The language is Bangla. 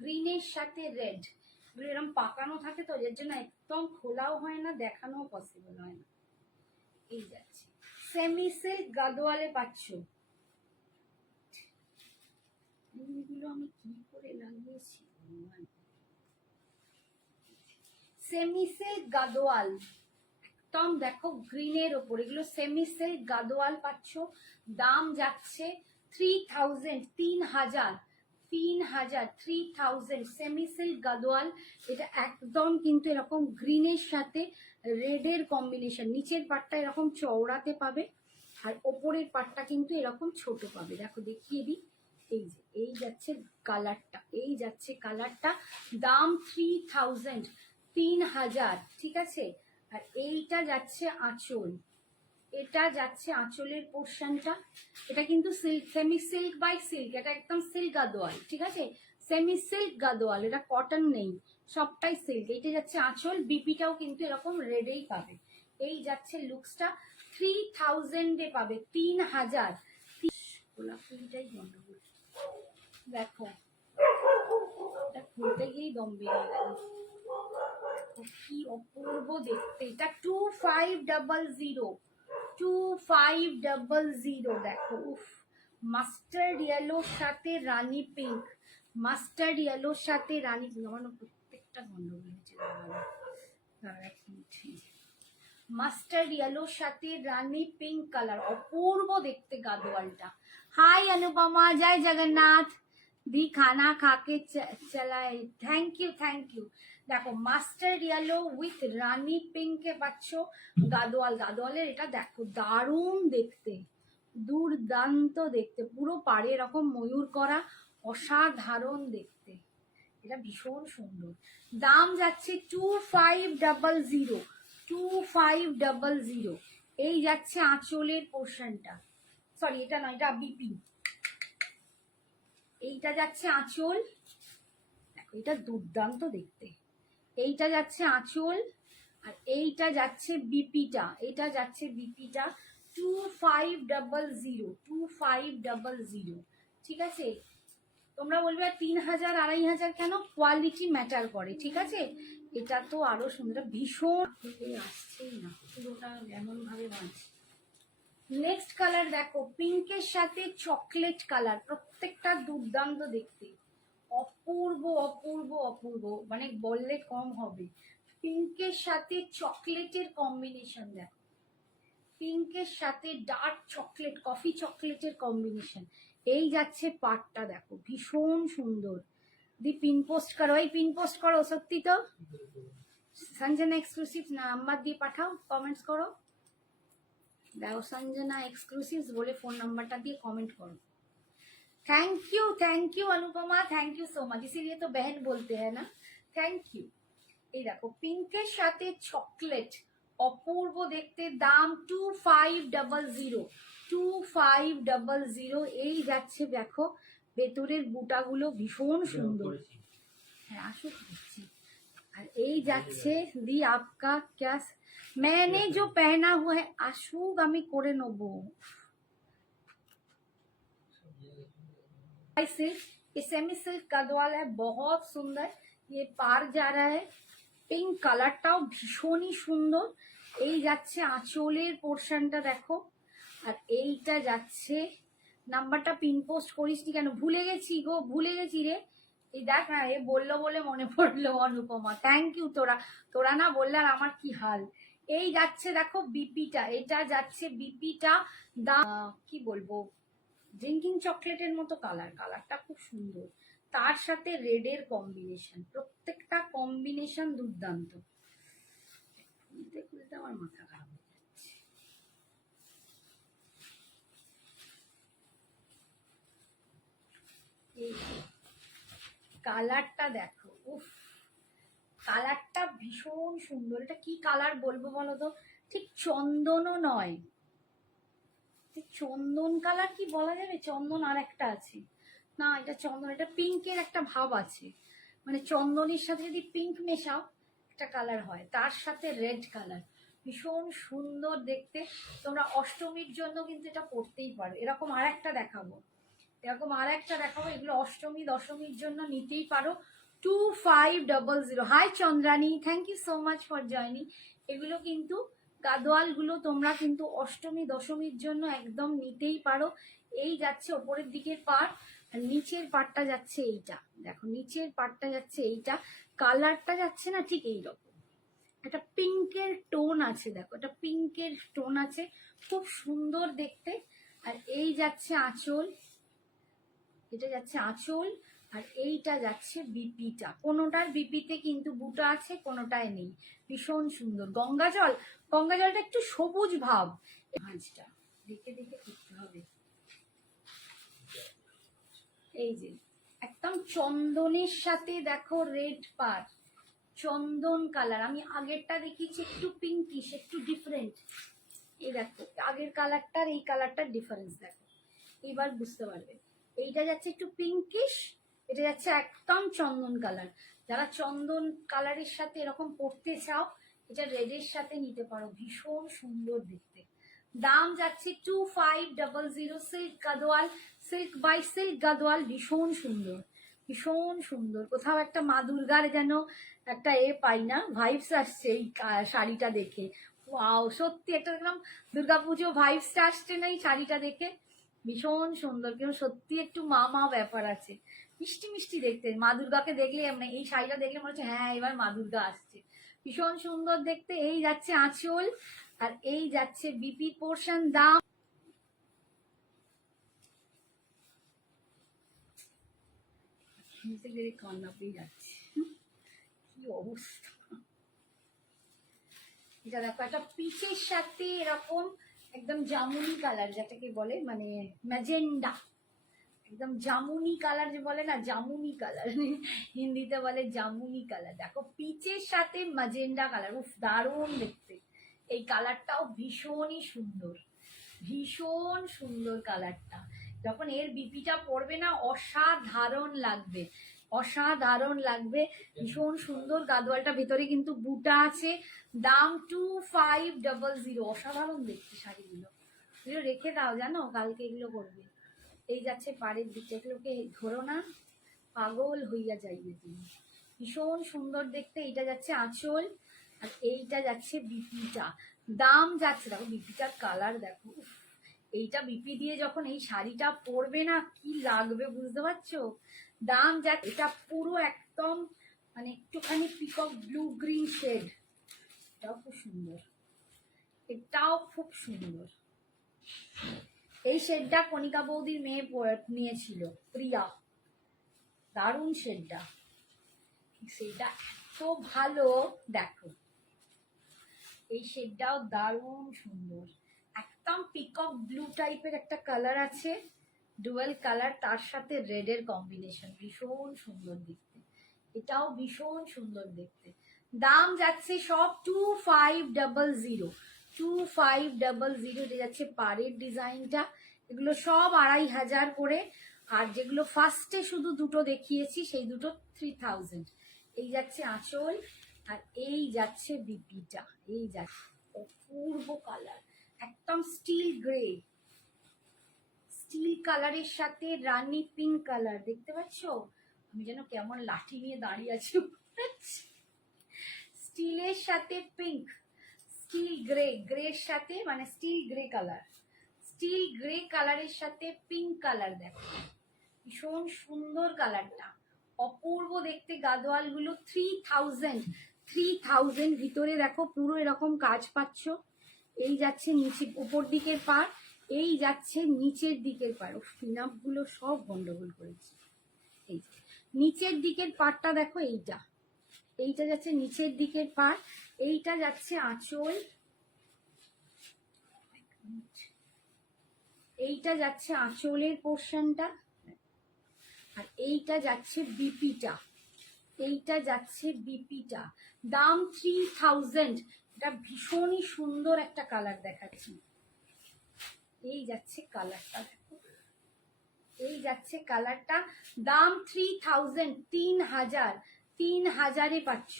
গ্রিনের সাথে রেড, এরকম পাকানো থাকে তো, এর জন্য একদম খোলাও হয় না, দেখানোও পসিবল হয় না। এই যাচ্ছে সেমি সিল্ক গাদোয়ালে পাচ্ছ। এগুলো আমি কি করে লাগিয়েছি, সেমি সিল্ক গাদোয়াল একদম দেখো গ্রিনের ওপর, এগুলো সেমি সিল্ক গাদোয়াল পাচ্ছ। দাম যাচ্ছে 3000, 3000, 3000 সেমি সিল্ক গাদোয়াল। এটা একদম কিন্তু এরকম গ্রিনের সাথে রেডের কম্বিনেশন। নিচের পাটটা এরকম চওড়াতে পাবে, আর ওপরের পাটটা কিন্তু এরকম ছোট পাবে। দেখো দেখিয়ে দিই, এই যে এই যাচ্ছে কালারটা, এই যাচ্ছে কালারটা। দাম 3000, 3000, ঠিক আছে। আর এইটা যাচ্ছে আঁচল, এটা যাচ্ছে আঁচলের পোর্শনটা। এটা কিন্তু silk, semi silk by silk, এটা একদম সিল্ক গাদোয়াল, ঠিক আছে। সেমি সিল্ক গাদোয়াল, এটা কটন নেই, সবটাই সিল্ক। এইটা যাচ্ছে আঁচল, বিপিটাও কিন্তু এরকম রেডেই পাবে। এই যাচ্ছে লুকসটা 3000-এ পাবে, 3000। গোলাপিটাই গন্ডগোল, দেখো এটা খুলতে গিয়েই দম বেরিয়ে গেল, কি অপূর্ব দেখতে। এটা 2500, 2500। দেখো উফ, মাস্টার্ড ইয়েলোর সাথে রানী পিঙ্ক, মাস্টার্ড ইয়েলোর সাথে রানী পিঙ্ক। আমার না প্রত্যেকটা গন্ডগোল হয়েছে, মাস্টার্ড ইয়েলোর সাথে রানী পিঙ্ক কালার, অপূর্ব দেখতে গাদোয়ালটা। হাই অনুপমা, জয় জগন্নাথ দি, খানা খাকে চালায়, থ্যাংক ইউ, থ্যাংক ইউ। দেখো মাস্টার্ড ইয়েলো উইথ রানী পিঙ্কে পাচ্ছ গাদোয়াল। গাদোয়ালের এটা দেখো দারুণ দেখতে, দুর্দান্ত দেখতে, পুরো পাড়ে এরকম ময়ূর করা, অসাধারণ দেখতে, এটা ভীষণ সুন্দর। দাম যাচ্ছে 2500, 2500। এই যাচ্ছে আঁচলের পোর্শনটা, সরি এটা নয়, এটা বিপি। এইটা যাচ্ছে আঁচল, দেখো এটা দুর্দান্ত দেখতে। এইটা যাচ্ছে আঁচল, আর এইটা যাচ্ছে বিপিটা, এটা যাচ্ছে বিপিটা 2500, 2500, ঠিক আছে। তোমরা বলবে 3000, 2500 কেন, কোয়ালিটি ম্যাটার করে, ঠিক আছে। এটা তো আরো সুন্দর, ভীষণ আসছেই না, পুরোটা এমন ভাবে বাঁধছে। নেক্সট কালার দেখো, পিঙ্কের সাথে চকলেট কালার, প্রত্যেকটা দুর্দান্ত দেখতে, অপূর্ব অপূর্ব অপূর্ব, মানে বললে কম হবে। পিঙ্কের সাথে চকলেটের কম্বিনেশন দেখো, পিঙ্কের সাথে ডার্ক চকলেট, কফি চকলেটের কম্বিনেশন। এই যাচ্ছে পাটটা দেখো, ভীষণ সুন্দর। দি পিন পোস্ট করো, এই পিন পোস্ট করো, সত্যি তো সঞ্জনা এক্সক্লুসিভ নাম্বার দিয়ে পাঠাও, কমেন্টস করো, দেখো সঞ্জনা এক্সক্লুসিভ বলে ফোন নাম্বারটা দিয়ে কমেंट करो। Thank you Anupama, thank you so much, इसीलिए तो बहन बोलते हैं ना, थैंक यू। এই দেখো পিঙ্কের সাথে চকলেট, অপূর্ব দেখতে। দাম 2500, 2500। এই যাচ্ছে দেখো ভেতরের বুটাগুলো ভীষণ সুন্দর, হ্যাঁ আসুক দিচ্ছি। আর এই যাচ্ছে দি আপকা ক্যা, मैंने जो पहना हुआ है, आशुक আমি করে নেব। सिल्क, ये सेमी सिल्क गदवाल है, बहुत सुंदर, ये पार जा रहा है। पिंक কালারটাও ভীষণই সুন্দর। এই যাচ্ছে আঁচলের পোর্শনটা দেখো, আর এইটা যাচ্ছে, নাম্বারটা পিন পোস্ট করিসনি কেন, ভুলে গেছি গো, ভুলে গেছি রে। এই দেখ না, এ বললো বলে মনে পড়লো অনুপমা, থ্যাংক ইউ। তোরা তোরা না বললে আর আমার কি হাল। এই যাচ্ছে দেখো বিপিটা, এটা যাচ্ছে বিপিটা, কি বলবো, ড্রিঙ্কিং চকলেটের মতো কালার, কালারটা খুব সুন্দর। তার সাথে রেডের কম্বিনেশন, প্রত্যেকটা কম্বিনেশন দুর্দান্ত। খুলতে খুলতে আমার মাথা খারাপ হয়ে যাচ্ছে। এই কালারটা দেখো, উফ, কালারটা ভীষণ সুন্দর। এটা কি কালার বলবো বলো তো, ঠিক চন্দনও নয়, চন্দন কালার কি বলা যাবে, চন্দন আর একটা আছে না, এটা চন্দন, এটা পিঙ্কের একটা ভাব আছে, মানে চন্দনের সাথে যদি পিঙ্ক মেশাও একটা কালার হয়, তার সাথে রেড কালার, ভীষণ সুন্দর দেখতে। তোমরা অষ্টমীর জন্য কিন্তু এটা পরতেই পারো। এরকম আর একটা দেখাবো, এরকম আর একটা দেখাবো, এগুলো অষ্টমী দশমীর জন্য নিতেই পারো। 2500। Hi Chandrani, thank you so much for joining. এগুলো কিন্তু গাদোয়ালগুলো তোমরা কিন্তু অষ্টমী দশমীর জন্য একদম নিতেই পারো। এই যাচ্ছে ওপরের দিকের পার্ট, আর নিচের পার্টটা যাচ্ছে এইটা। দেখো নিচের পার্টটা যাচ্ছে এইটা, কালারটা যাচ্ছে না ঠিক এইরকম একটা পিঙ্কের টোন আছে। দেখো এটা পিঙ্কের টোন আছে, খুব সুন্দর দেখতে। আর এই যাচ্ছে আঁচল, এটা যাচ্ছে আঁচল, আর এইটা যাচ্ছে বিপিটা। কোনোটার বিপিতে কিন্তু বুটা আছে, কোনোটায় নেই। ভীষণ সুন্দর। গঙ্গা জলটা একটু সবুজ ভাব, ভাঁজটা দেখে দেখে করতে হবে। এই যে একদম চন্দনের সাথে দেখো রেড পার, চন্দন কালার। আমি আগেরটা দেখিয়েছি একটু পিঙ্কিশ, একটু ডিফারেন্ট। এই দেখো আগের কালারটার এই কালারটার ডিফারেন্স দেখো, এবার বুঝতে পারবে। এইটা যাচ্ছে একটু পিঙ্কিশ, এটা যাচ্ছে একদম চন্দন কালার। যারা চন্দন কালারের সাথে এরকম পরতে চাও, এটা রেডের সাথে নিতে পারো, ভীষণ সুন্দর দেখতে। দাম যাচ্ছে 2500। Silk Gadwal, silk by silk Gadwal, ভীষণ সুন্দর, ভীষণ সুন্দর। কোথাও একটা মা দুর্গার যেন একটা পাই না, ভাইবস আসছে এই শাড়িটা দেখে। ওয়াও, সত্যি একটা দেখলাম দুর্গাপুজো ভাইবসটা আসছে না এই শাড়িটা দেখে, ভীষণ সুন্দর। কিন্তু সত্যি একটু মা ব্যাপার আছে, মিষ্টি মিষ্টি দেখতে। মা দুর্গাকে দেখলে এমনি, এই শাড়িটা দেখলে মনে হচ্ছে হ্যাঁ এবার মা দুর্গা আসছে, ভীষণ সুন্দর দেখতে। এই যাচ্ছে আঁচল, আর এই যাচ্ছে বিপি পোর্শন। দাম কান্না পেয়ে যাচ্ছে, কি অবস্থা। এটা দেখো একটা পিচের সাথে এরকম একদম জামুনি কালার, যেটাকে বলে মানে ম্যাজেন্ডা, একদম জামুনি কালার যে বলে না, জামুনি কালার হিন্দিতে বলে জামুনি কালার। দেখো পিচের সাথে ম্যাজেন্ডা কালার, উফ দারুণ দেখতে। এই কালারটাও ভীষণই সুন্দর, ভীষণ সুন্দর কালারটা। যখন এর বিপিটা পড়বে না অসাধারণ লাগবে, অসাধারণ লাগবে, ভীষণ সুন্দর। গাদোয়ালটা ভেতরে কিন্তু বুটা আছে। দাম 2500। অসাধারণ দেখতে শাড়িগুলো, এগুলো রেখে দাও জানো, কালকে এগুলো করবে। এই যাচ্ছে পাড়ের দিকে, এগুলোকে ধরো না, পাগল হইয়া যাইবে তুমি, ভীষণ সুন্দর দেখতে। এইটা যাচ্ছে আঁচল, আর এইটা যাচ্ছে বিপিটা। দাম যাচ্ছে, দেখো বিপিটার কালার দেখো, এইটা বিপি দিয়ে যখন এই শাড়িটা পরবে না কি লাগবে বুঝতে পারছো। দাম যাচ্ছে, এটা পুরো একদম মানে একটুখানি পিকক ব্লু গ্রিন শেড, এটাও খুব সুন্দর, এটাও খুব সুন্দর। এই শেডটা কণিকা বৌদির মেয়ে নিয়েছিল, প্রিয়া, দারুণ শেডটা, সেটা এত ভালো। দেখো এই শেডটাও দারুণ সুন্দর, একদম পিকক ব্লু টাইপের একটা কালার আছে, ডুয়েল কালার, তার সাথে রেডের কম্বিনেশন, ভীষণ সুন্দর দেখতে, এটাও ভীষণ সুন্দর দেখতে। দাম যাচ্ছে সব 2500। 2500 এটা যাচ্ছে পাড়ের ডিজাইনটা, এগুলো সব 2500 করে। আর যেগুলো ফার্স্টে শুধু দুটো দেখিয়েছি সেই দুটো 3000। এই যাচ্ছে আঁচল, আর এই যাচ্ছে বিপিটা। এই যাচ্ছে অপূর্ব কালার, একদম স্টিল গ্রে, স্টিল কালারের সাথে রানী পিঙ্ক কালার, দেখতে পাচ্ছ আমি যেন কেমন লাঠি নিয়ে দাঁড়িয়ে আছি। স্টিলের সাথে পিঙ্ক, স্টিল গ্রে, গ্রের সাথে মানে still grey colour, still grey কালারের সাথে পিঙ্ক কালার, দেখো ভীষণ সুন্দর কালারটা, অপূর্ব দেখতে। গাদোয়ালগুলো 3000 ভিতরে দেখো পুরো এরকম কাজ পাচ্ছ। এই যাচ্ছে নিচে উপর দিকের পার, এই যাচ্ছে নিচের দিকের পার, পিনাপ গুলো সব গন্ডগোল করেছে। এই নিচের দিকের পারটা দেখো, এইটা, এইটা যাচ্ছে নিচের দিকের পার, এইটা যাচ্ছে আঁচল, এইটা যাচ্ছে আঁচলের পোর্শনটা, আর এইটা যাচ্ছে বিপিটা, এইটা যাচ্ছে বিপিটা। দাম 3000। এটা ভীষণই সুন্দর একটা কালার দেখাচ্ছি। এই যাচ্ছে কালারটা দেখো, এই যাচ্ছে কালারটা। দাম 3000, 3000 পাচ্ছ।